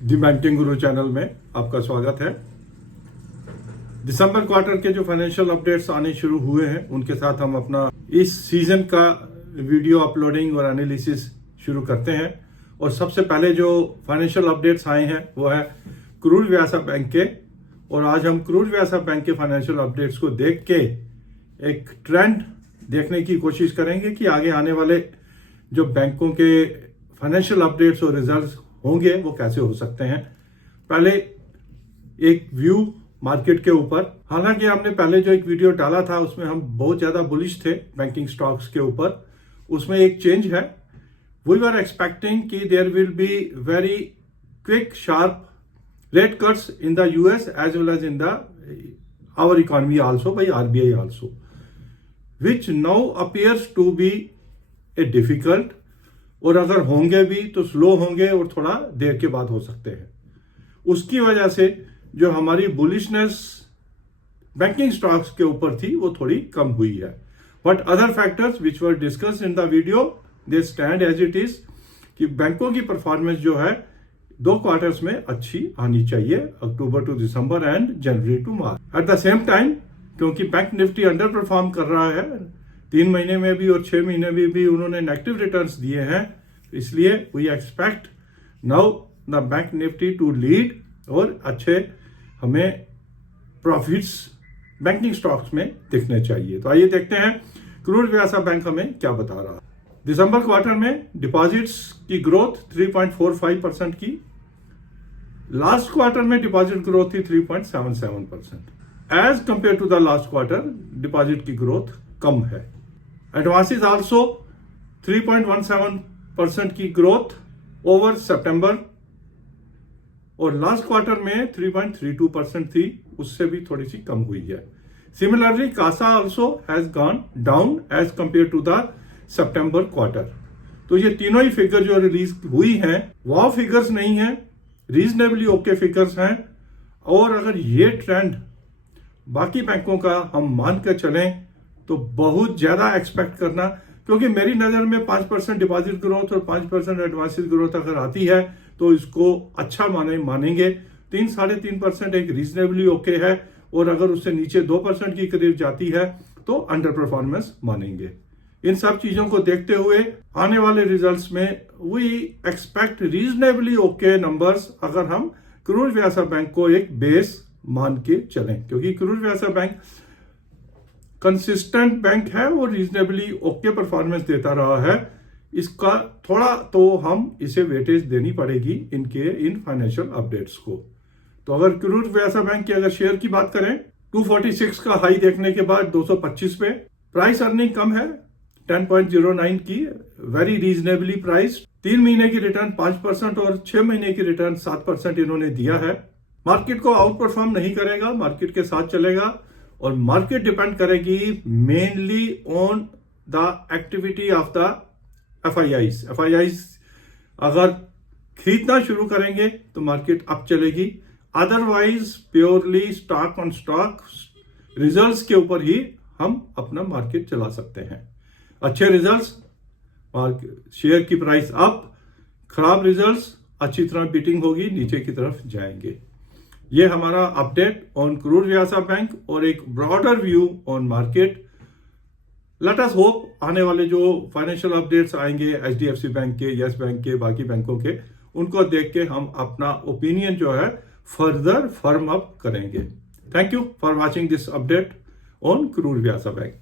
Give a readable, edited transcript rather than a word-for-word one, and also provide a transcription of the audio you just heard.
दी banking गुरु channel में आपका स्वागत है। दिसंबर क्वार्टर के जो फाइनेंशियल अपडेट्स आने शुरू हुए हैं उनके साथ हम अपना इस सीजन का वीडियो अपलोडिंग और एनालिसिस शुरू करते हैं। और सबसे पहले जो फाइनेंशियल अपडेट्स आए हैं वो है करूर व्यासा बैंक के। और आज हम करूर व्यासा बैंक के फाइनेंशियल अपडेट्स को देख के एक ट्रेंड देखने की कोशिश करेंगे कि आगे आने वाले जो बैंकों के फाइनेंशियल अपडेट्स और रिजल्ट्स होंगे वो कैसे हो सकते हैं। पहले एक व्यू मार्केट के ऊपर, हालांकि हमने पहले जो एक वीडियो डाला था उसमें हम बहुत ज्यादा बुलिश थे बैंकिंग स्टॉक्स के ऊपर। उसमें एक चेंज है। वी वर एक्सपेक्टिंग कि there will be very quick sharp rate cuts in the US as well as in the our economy also by RBI also, which now appears to be a difficult, और अगर होंगे भी तो slow होंगे और थोड़ा देर के बाद हो सकते हैं। उसकी वजह से जो हमारी बुलिशनेस बैंकिंग स्टॉक्स के ऊपर थी वो थोड़ी कम हुई है। But other factors which were discussed in the video they stand as it is कि बैंकों की परफॉर्मेंस जो है 2 क्वार्टर्स में अच्छी आनी चाहिए, October to December and January to March. At the same time क्योंकि बैंक निफ्टी अंडर परफॉर्म कर रहा है, 3 महीने में भी और 6 महीने में भी उन्होंने नेगेटिव रिटर्न्स दिए हैं, इसलिए we expect now the bank Nifty to lead और अच्छे हमें प्रॉफिट्स बैंकिंग स्टॉक्स में दिखने चाहिए। तो आइए देखते हैं करूर व्यासा बैंक हमें क्या बता रहा है। दिसंबर क्वार्टर में डिपॉजिट्स की ग्रोथ 3.45% की, लास्ट क्वार्टर में डिपॉजिट ग्रोथ थी 3.77%। As compared to the last quarter deposit की ग्रोथ कम है। एडवांसेस आल्सो 3.17% की ग्रोथ ओवर सितंबर, और लास्ट क्वार्टर में 3.32% थी, उससे भी थोड़ी सी कम हुई है। Similarly CASA also has gone down as compared to the September quarter. तो ये तीनों ही फिगर जो रिलीज हुई हैं वो फिगर्स नहीं है, रीजनेबली ओके फिगर्स हैं। और अगर ये ट्रेंड बाकी बैंकों का हम मान कर चलें तो बहुत ज्यादा एक्सपेक्ट करना, क्योंकि मेरी नजर में 5% डिपॉजिट ग्रोथ और 5% एडवांसेस ग्रोथ अगर आती है तो इसको अच्छा मानेंगे। 3-3.5% एक रीजनेबली ओके है, और अगर उससे नीचे 2% की करीब जाती है तो अंडर परफॉर्मेंस मानेंगे। इन सब चीजों को देखते हुए आने वाले रिजल्ट्स में we expect reasonably okay numbers, अगर हम करूर व्यासा बैंक को एक बेस मान के चलें, क्योंकि Karur Vyasa bank consistent bank है और रीजनेबली ओके परफॉर्मेंस देता रहा है। इसका थोड़ा तो हम इसे वेटेज देनी पड़ेगी इन फाइनेंशियल अपडेट्स को। तो अगर करूर व्यासा बैंक के अगर शेयर की बात करें, 246 का हाई देखने के बाद 225 पे, प्राइस अर्निंग कम है 10.09 की, वेरी रीजनेबली प्राइस। 3 महीने की रिटर्न 5% और 6 महीने की रिटर्न 7% इन्होंने दिया है। मार्केट को आउट परफॉर्म नहीं करेगा, मार्केट के साथ चलेगा, और मार्केट डिपेंड करेगी mainly on the activity of the FIIs. अगर खरीदना शुरू करेंगे तो मार्केट अप चलेगी, otherwise purely stock on stock results के ऊपर ही हम अपना मार्केट चला सकते हैं। अच्छे रिजल्ट्स शेयर की प्राइस अप, खराब रिजल्ट्स अच्छी तरह बीटिंग होगी, नीचे की तरफ जाएंगे। ये हमारा update on Karur Vyasa bank और एक broader view on market. Let us hope आने वाले जो फाइनेंशियल अपडेट्स आएंगे एचडीएफसी बैंक के, यस बैंक के, बाकी बैंकों के, उनको देख के हम अपना ओपिनियन जो है फर्दर फर्म अप करेंगे। Thank you for watching this update on Karur Vyasa bank.